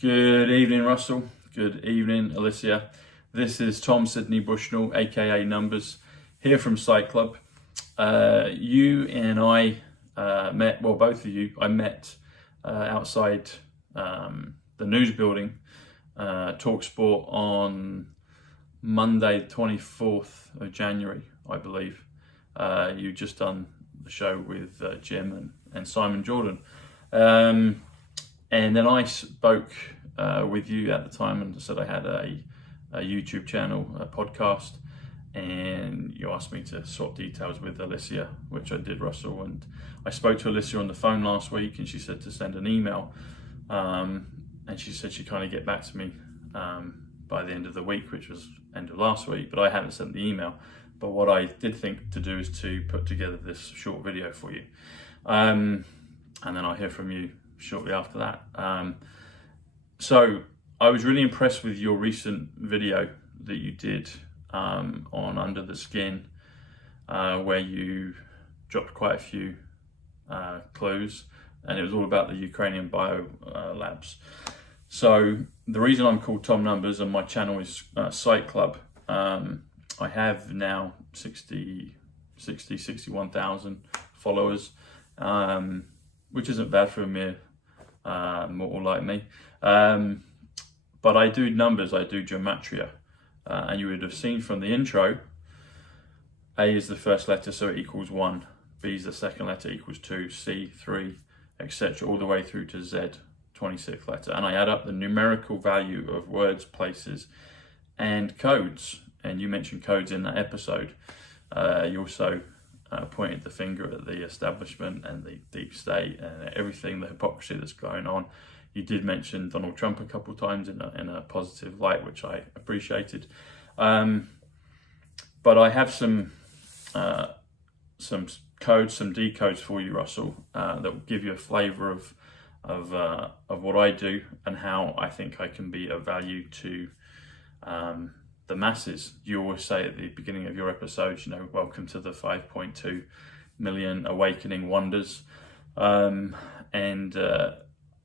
Good evening, Russell. Good evening, Alicia. This is Tom Sydney Bushnell, aka Numbers, here from Psych.Club. You and I met, well, both of you, I met outside the news building, TalkSport, on Monday, the 24th of January, I believe. You just done the show with Jim and Simon Jordan. And then I spoke with you at the time and said I had a YouTube channel, a podcast, and you asked me to swap details with Alicia, which I did, Russell. And I spoke to Alicia on the phone last week, and she said to send an email. And she said she'd kind of get back to me by the end of the week, which was end of last week, but I haven't sent the email. But what I did think to do is to put together this short video for you. And then I'll hear from you shortly after that. So I was really impressed with your recent video that you did on Under the Skin, where you dropped quite a few clues, and it was all about the Ukrainian bio labs. So the reason I'm called Tom Numbers and my channel is Psych.Club, I have now 61,000 followers, which isn't bad for a mere mortal like me. But I do numbers, I do gematria. And you would have seen from the intro, A is the first letter, so it equals 1. B is the second letter, equals 2. C, 3, etc. all the way through to Z, 26th letter. And I add up the numerical value of words, places, and codes. And you mentioned codes in that episode. You also pointed the finger at the establishment and the deep state and everything, the hypocrisy that's going on. You did mention Donald Trump a couple of times in a positive light, which I appreciated. But I have some codes, some decodes for you, Russell, that will give you a flavour of what I do and how I think I can be of value to the masses. You always say at the beginning of your episodes, welcome to the 5.2 million awakening wonders. And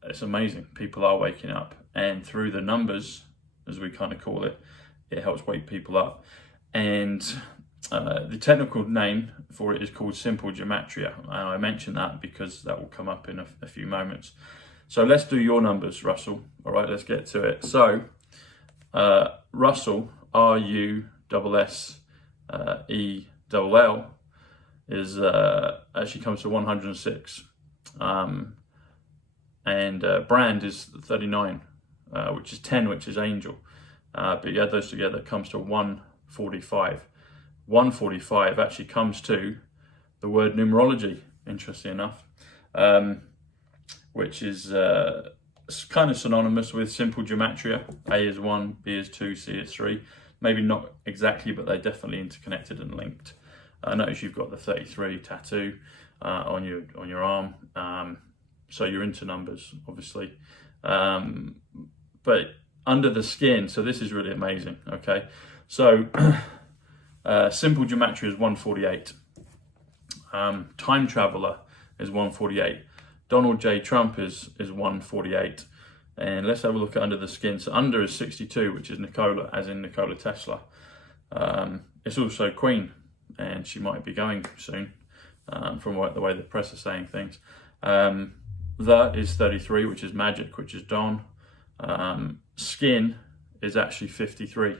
it's amazing. People are waking up. And through the numbers, as we kind of call it, it helps wake people up. And the technical name for it is called simple gematria. And I mention that because that will come up in a few moments. So let's do your numbers, Russell. All right, let's get to it. So Russell, RUSSELL, is actually comes to 106, and brand is 39, which is 10, which is angel. But you add those together, it comes to 145. 145 actually comes to the word numerology, interesting enough, which is kind of synonymous with simple gematria. A is 1, B is 2, C is 3. Maybe not exactly, but they're definitely interconnected and linked. Notice you've got the 33 tattoo on your arm, so you're into numbers, obviously. But under the skin, so this is really amazing. Okay, so simple gematria is 148. Time traveler is 148. Donald J. Trump is 148. And let's have a look at under the skin. So under is 62, which is Nikola, as in Nikola Tesla. It's also Queen, and she might be going soon, from the way the press is saying things. That is 33, which is magic, which is Dawn. Skin is actually 53.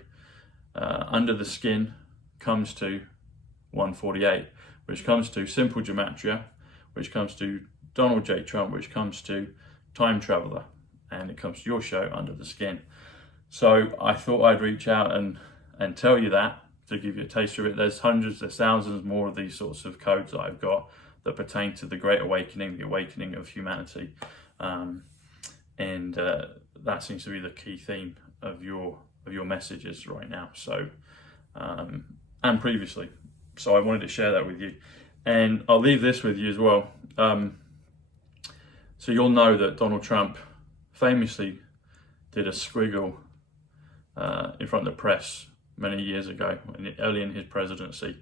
Under the skin comes to 148, which comes to simple gematria, which comes to Donald J. Trump, which comes to time traveler, and it comes to your show, Under the Skin. So I thought I'd reach out and tell you that, to give you a taste of it. There's hundreds, there's thousands more of these sorts of codes that I've got that pertain to the Great Awakening, the awakening of humanity. And that seems to be the key theme of your messages right now. So, and previously. So I wanted to share that with you. And I'll leave this with you as well. So you'll know that Donald Trump famously did a squiggle in front of the press many years ago, early in his presidency,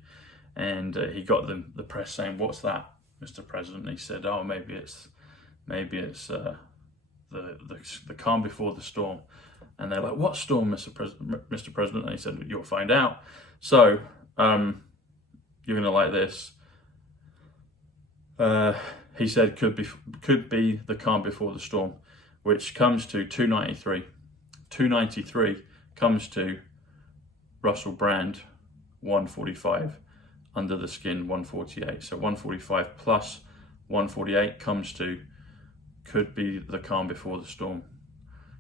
and he got the press saying, "What's that, Mr. President?" And he said, "Oh, maybe it's the the calm before the storm. And they're like, what storm, Mr. President? And he said, you'll find out. So you're going to like this. He said could be the calm before the storm, which comes to 293. 293 comes to Russell Brand 145, Under the Skin 148. So 145 plus 148 comes to could be the calm before the storm.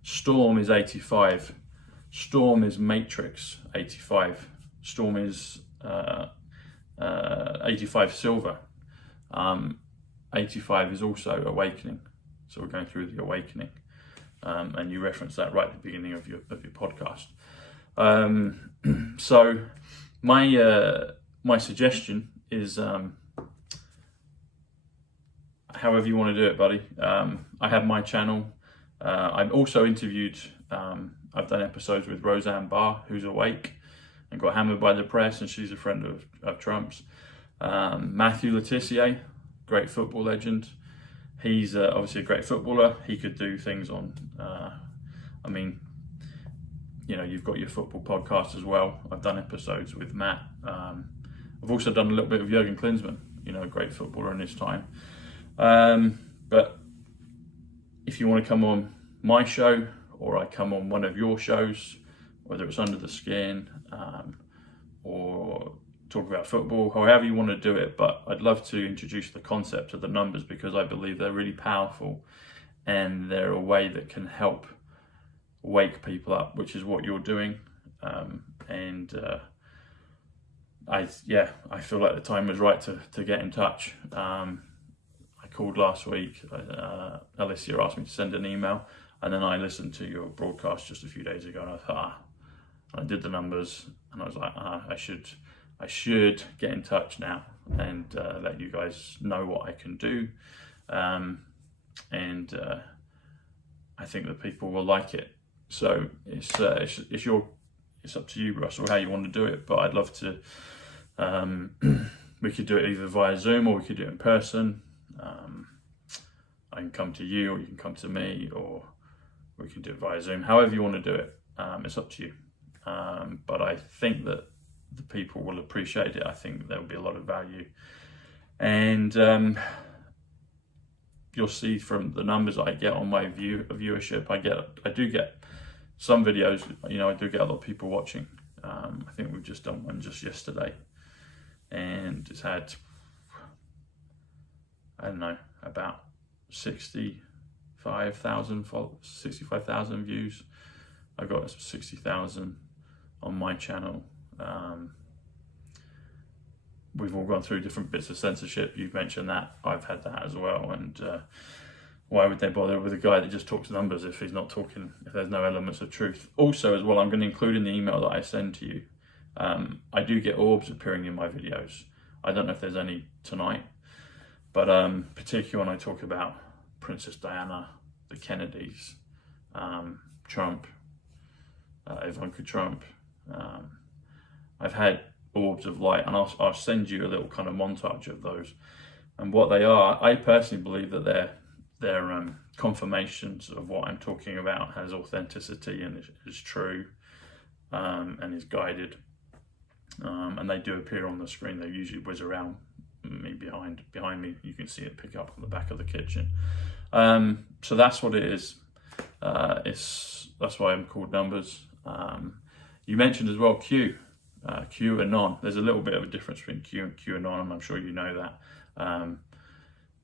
Storm is 85. Storm is Matrix 85. Storm is 85 silver. 85 is also awakening. So we're going through the awakening. And you referenced that right at the beginning of your podcast. So my suggestion is however you want to do it, buddy. I have my channel. I'm also interviewed. I've done episodes with Roseanne Barr, who's awake and got hammered by the press, and she's a friend of Trump's. Matthew Letitia, great football legend. He's obviously a great footballer. He could do things on, I mean, you know, you've got your football podcast as well. I've done episodes with Matt. I've also done a little bit of Jurgen Klinsmann, you know, a great footballer in his time. But if you want to come on my show, or I come on one of your shows, whether it's Under the Skin, or talk about football, however you want to do it, but I'd love to introduce the concept of the numbers, because I believe they're really powerful and they're a way that can help wake people up, which is what you're doing. I feel like the time was right to get in touch. I called last week. Alicia asked me to send an email, and then I listened to your broadcast just a few days ago, and I thought, I did the numbers, and I was like, I should get in touch now and let you guys know what I can do. I think that people will like it. So it's up to you, Russell, how you want to do it. But I'd love to. We could do it either via Zoom, or we could do it in person. I can come to you, or you can come to me, or we can do it via Zoom. However you want to do it, it's up to you. But I think that the people will appreciate it. I think there will be a lot of value, and you'll see from the numbers I get on my viewership. I do get some videos. You know, I do get a lot of people watching. I think we've just done one just yesterday, and it's had, I don't know, about 65,000 views. I got 60,000 on my channel. We've all gone through different bits of censorship. You've mentioned that. I've had that as well. And why would they bother with a guy that just talks numbers if he's not talking, if there's no elements of truth? Also, as well, I'm going to include in the email that I send to you, I do get orbs appearing in my videos. I don't know if there's any tonight, but particularly when I talk about Princess Diana, the Kennedys, Trump, Ivanka Trump. I've had orbs of light, and I'll send you a little kind of montage of those. And what they are, I personally believe that they're confirmations of what I'm talking about has authenticity and is true, and is guided. And they do appear on the screen. They usually whiz around me behind me. You can see it pick up on the back of the kitchen. So that's what it is. That's why I'm called numbers. You mentioned as well Q-anon. There's a little bit of a difference between Q and Q-anon, and I'm sure you know that.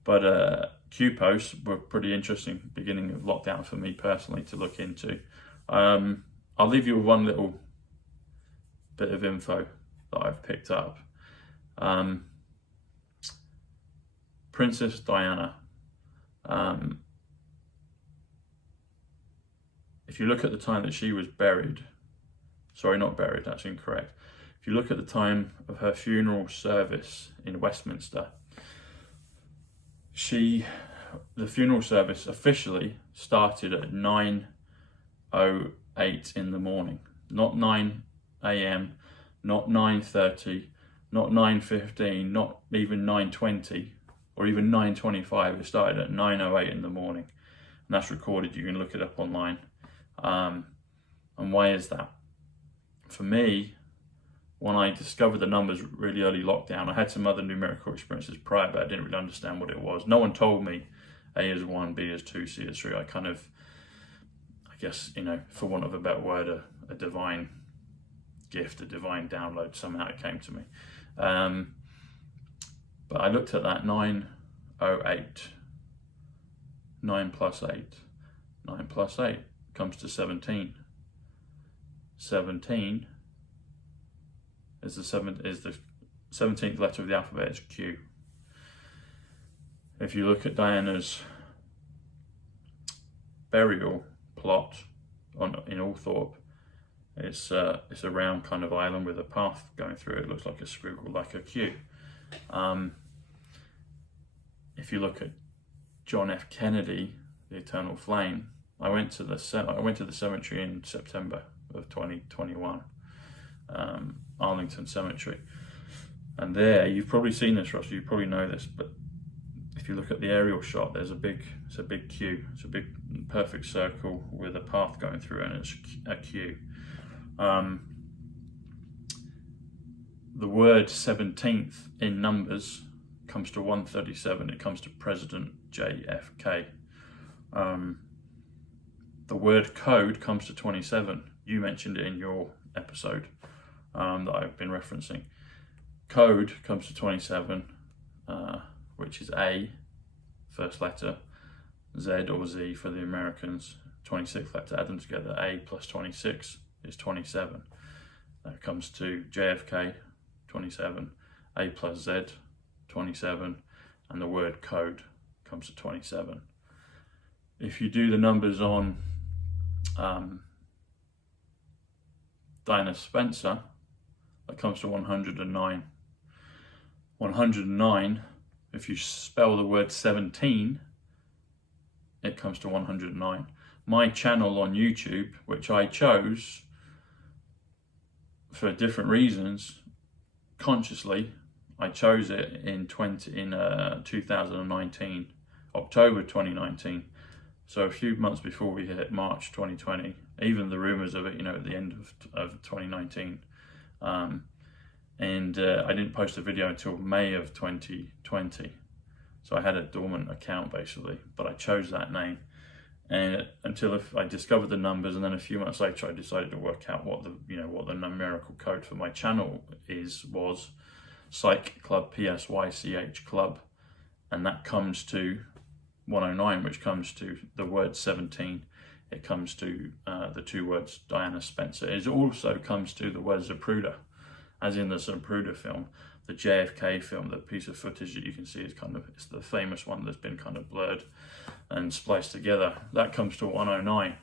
But Q posts were pretty interesting beginning of lockdown for me personally to look into. I'll leave you with one little bit of info that I've picked up. Princess Diana. If you look at the time that she was buried, sorry, not buried, that's incorrect. If you look at the time of her funeral service in Westminster, the funeral service officially started at 9:08 in the morning, not 9 a.m., not 9:30, not 9:15, not even 9:20, or even 9:25. It started at 9:08 in the morning. that's recorded. You can look it up online. And why is that? For me, when I discovered the numbers really early lockdown, I had some other numerical experiences prior, but I didn't really understand what it was. No one told me A is 1, B is 2, C is 3. I kind of, I guess, you know, for want of a better word, a divine gift, a divine download, somehow it came to me. But I looked at that 908, 9 plus 8, 9 plus 8 comes to 17. 17 is the 17th letter of the alphabet, is Q. If you look at Diana's burial plot in Althorpe, it's a round kind of island with a path going through it. It looks like a squiggle, like a Q. If you look at John F. Kennedy, the Eternal Flame, I went to the cemetery in September of 2021, Arlington Cemetery, and there, you've probably seen this, Russell, you probably know this, but if you look at the aerial shot, it's a big Q. It's a big perfect circle with a path going through it, and it's a Q. The word 17th in numbers comes to 137. It comes to President JFK. The word code comes to 27. You mentioned it in your episode that I've been referencing. Code comes to 27, which is A, first letter, Z or Z for the Americans, 26th letter. Add them together, A plus 26 is 27. That comes to JFK, 27, A plus Z, 27, and the word code comes to 27. If you do the numbers on Diana Spencer, that comes to 109. 109, if you spell the word 17, it comes to 109. My channel on YouTube, which I chose for different reasons, consciously, I chose it in 2019, October 2019. So a few months before we hit March 2020, even the rumors of it, you know, at the end of 2019. And I didn't post a video until May of 2020. So I had a dormant account basically, but I chose that name. And until I discovered the numbers, and then a few months later, I decided to work out what the numerical code for my channel was Psych.Club, PSYCH.Club, and that comes to 109, which comes to the word 17. It comes to the two words Diana Spencer. It also comes to the word Zapruder, as in the Zapruder film, the JFK film. The piece of footage that you can see is it's the famous one that's been kind of blurred and spliced together. That comes to 109.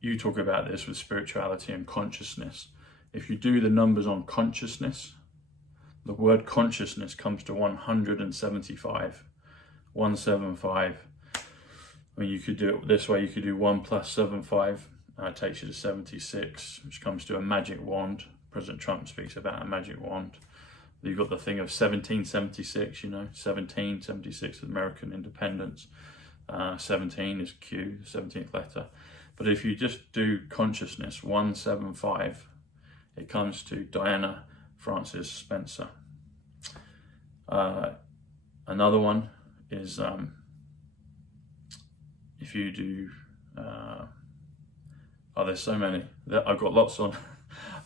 You talk about this with spirituality and consciousness. If you do the numbers on consciousness, the word consciousness comes to 175. 175. I mean, you could do it this way. You could do 1 plus 75. Takes you to 76, which comes to a magic wand. President Trump speaks about a magic wand. You've got the thing of 1776, 1776 American independence. 17 is Q, 17th letter. But if you just do consciousness, 175, it comes to Diana Frances Spencer. Another one is if you do, there's so many. I've got lots on.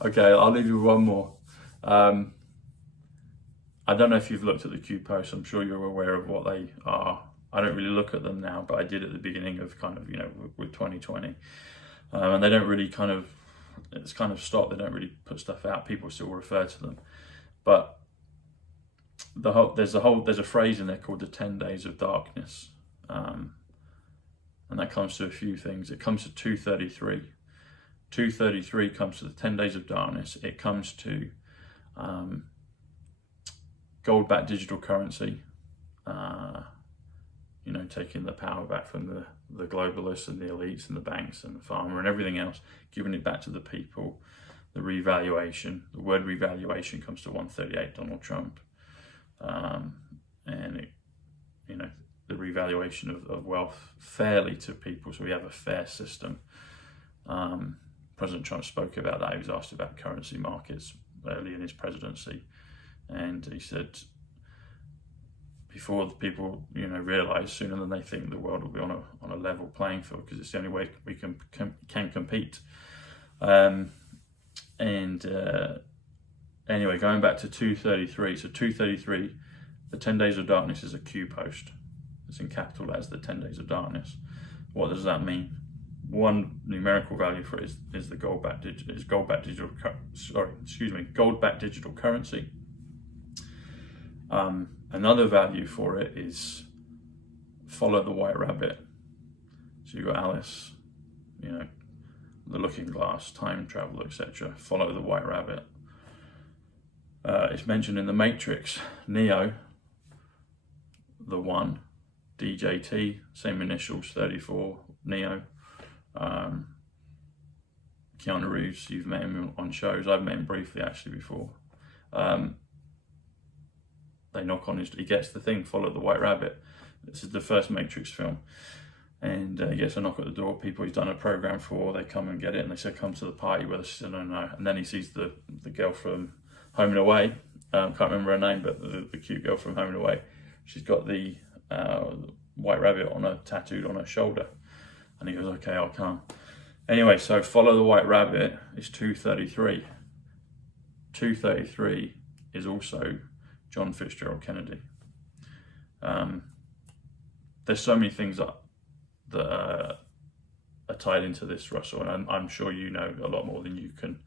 Okay, I'll leave you with one more. I don't know if you've looked at the Q posts. I'm sure you're aware of what they are. I don't really look at them now, but I did at the beginning of with 2020. And they don't really it's kind of stopped. They don't really put stuff out. People still refer to them. But there's a phrase in there called the 10 days of darkness. And that comes to a few things. It comes to 233. 233 comes to the 10 days of darkness. It comes to gold-backed digital currency. Taking the power back from the globalists and the elites and the banks and the pharma and everything else, giving it back to the people. The revaluation, the word revaluation comes to 138, Donald Trump. and it, you know, the revaluation of wealth fairly to people, so we have a fair system. President Trump spoke about that. He was asked about currency markets early in his presidency, and he said, before the people, you know, realise, sooner than they think, the world will be on a level playing field, because it's the only way we can compete. Anyway, going back to 233. So 233, the 10 days of darkness is a Q post. It's in capital letters, the 10 days of darkness. What does that mean? One numerical value for it is the gold-backed digital currency. Another value for it is follow the white rabbit. So you've got Alice, you know, the Looking Glass, time travel, etc. Follow the white rabbit. It's mentioned in the Matrix. Neo, the one, DJT, same initials, 34, Neo. Keanu Reeves, you've met him on shows. I've met him briefly actually before. They knock on he gets the thing, follow the white rabbit. This is the first Matrix film. And he gets a knock at the door. People he's done a program for, they come and get it, and they say, come to the party with us. He said, no. And then he sees the girl from Home and Away. Can't remember her name, but the cute girl from Home and Away. She's got the white rabbit tattooed on her shoulder. And he goes, okay, I'll come. Anyway, so follow the white rabbit is 233. 233 is also John Fitzgerald Kennedy. There's so many things that are tied into this, Russell, and I'm sure you know a lot more than you can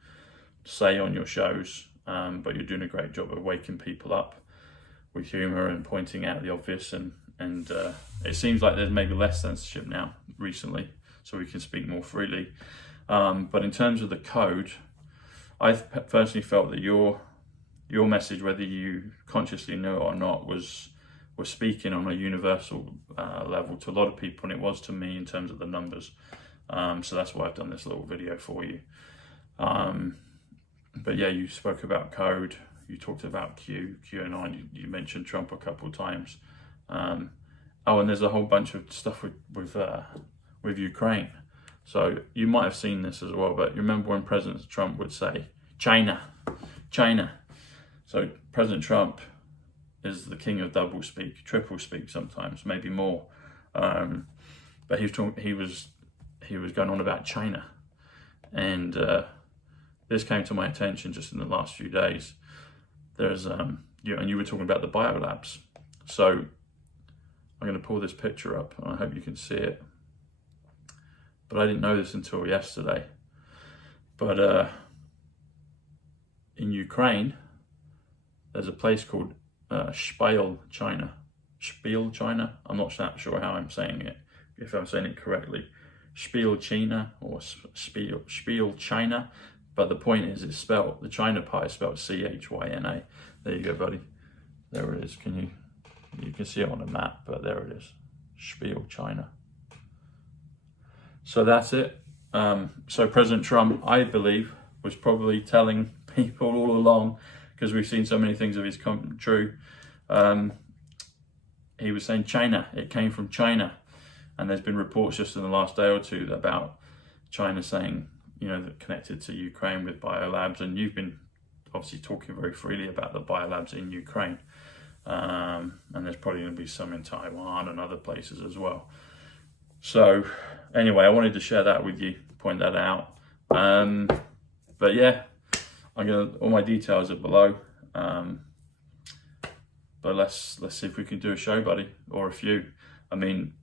say on your shows, but you're doing a great job of waking people up with humour and pointing out the obvious, and it seems like there's maybe less censorship now recently, so we can speak more freely. But in terms of the code, I've personally felt that your message, whether you consciously knew it or not, was speaking on a universal level to a lot of people, and it was to me in terms of the numbers. So that's why I've done this little video for you. But yeah, you spoke about code, you talked about Q-anon, you mentioned Trump a couple of times. Oh, and there's a whole bunch of stuff with Ukraine. So you might have seen this as well, but you remember when President Trump would say, China. So President Trump is the king of double speak, triple speak sometimes, maybe more. But he was going on about China, and this came to my attention just in the last few days. There's and you were talking about the biolabs. So I'm going to pull this picture up, and I hope you can see it. But I didn't know this until yesterday. But in Ukraine, there's a place called Spiel, China. I'm not sure how I'm saying it, if I'm saying it correctly. Spiel, China, or Spiel, China. But the point is, it's spelled, the China part is spelled C-H-Y-N-A. There you go, buddy. There it is. You can see it on the map, but there it is. Spiel, China. So that's it. So President Trump, I believe, was probably telling people all along, because we've seen so many things of his come true. He was saying China, it came from China. And there's been reports just in the last day or two about China saying, that connected to Ukraine with biolabs. And you've been obviously talking very freely about the biolabs in Ukraine. And there's probably going to be some in Taiwan and other places as well. So anyway, I wanted to share that with you, point that out. But yeah, all my details are below. But let's see if we can do a show, buddy, or a few. I mean,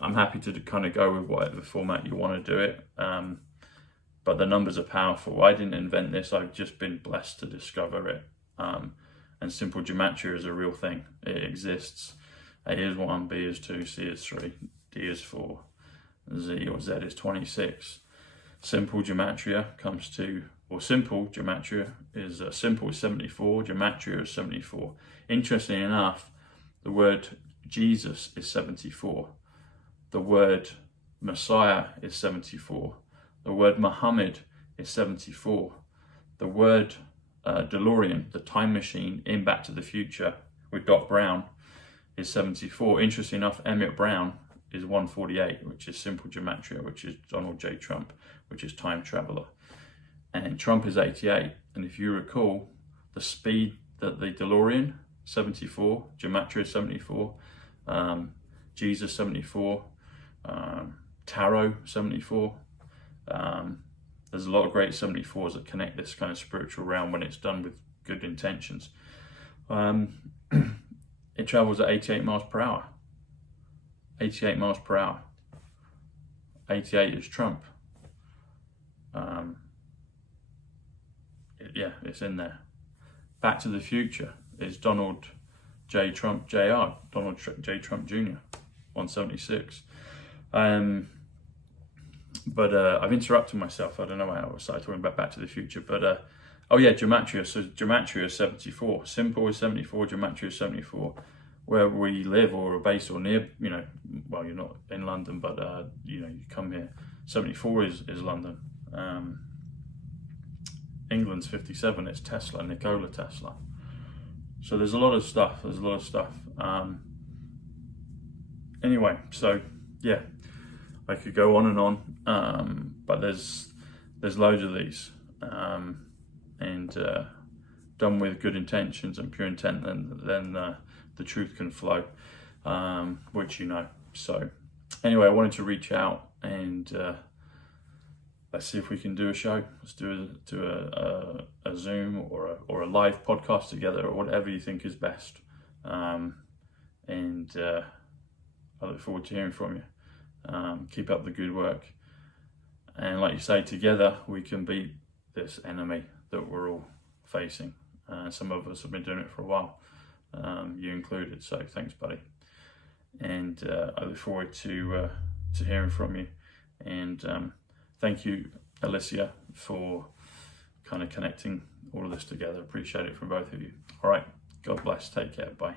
I'm happy to kind of go with whatever format you want to do it. But the numbers are powerful. I didn't invent this. I've just been blessed to discover it. And simple gematria is a real thing. It exists. A is 1, B is 2, C is 3, D is 4, Z or Z is 26. Simple gematria comes to, or simple gematria is, simple is 74, gematria is 74. Interestingly enough, the word Jesus is 74. The word Messiah is 74. The word Muhammad is 74. The word DeLorean, the time machine in Back to the Future with Doc Brown, is 74. Interesting enough, Emmett Brown is 148, which is simple gematria, which is Donald J. Trump, which is time traveler. And Trump is 88. And if you recall, the speed that the DeLorean, 74, gematria 74, Jesus 74, Tarot 74. There's a lot of great 74s that connect this kind of spiritual realm when it's done with good intentions. It travels at 88 miles per hour. 88 miles per hour. 88 is Trump. Yeah, it's in there. Back to the Future is Donald J. Trump Jr., Donald J. Trump Jr., 176. But I've interrupted myself. I don't know why I started talking about Back to the Future. But, oh yeah, gematria. So gematria is 74. Simple is 74, gematria is 74. Where we live or are based or near, you know, well, you're not in London, but, you know, you come here. 74 is London. England's 57, it's Tesla, Nikola Tesla. So there's a lot of stuff, Anyway, so yeah, I could go on and on, but there's loads of these, and done with good intentions and pure intent, then the truth can flow, which you know. So anyway, I wanted to reach out and let's see if we can do a show. Let's do a Zoom or a live podcast together, or whatever you think is best. And I look forward to hearing from you. Keep up the good work. And like you say, together we can beat this enemy that we're all facing. Some of us have been doing it for a while, you included. So thanks, buddy. And I look forward to hearing from you. And thank you, Alicia, for kind of connecting all of this together. Appreciate it from both of you. All right. God bless. Take care. Bye.